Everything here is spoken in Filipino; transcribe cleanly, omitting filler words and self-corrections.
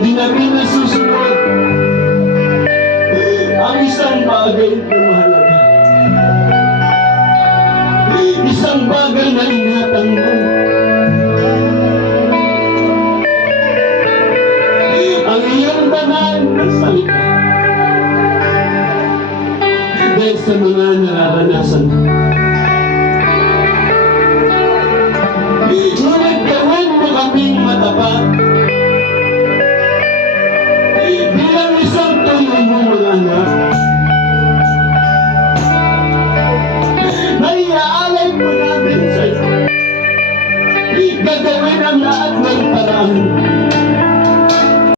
hindi namin nasusunod ang isang bagay na mahalaga. Isang bagay na ingatan mo. Ang iyong banal na salita. Dahil sa mga nararanasan mo.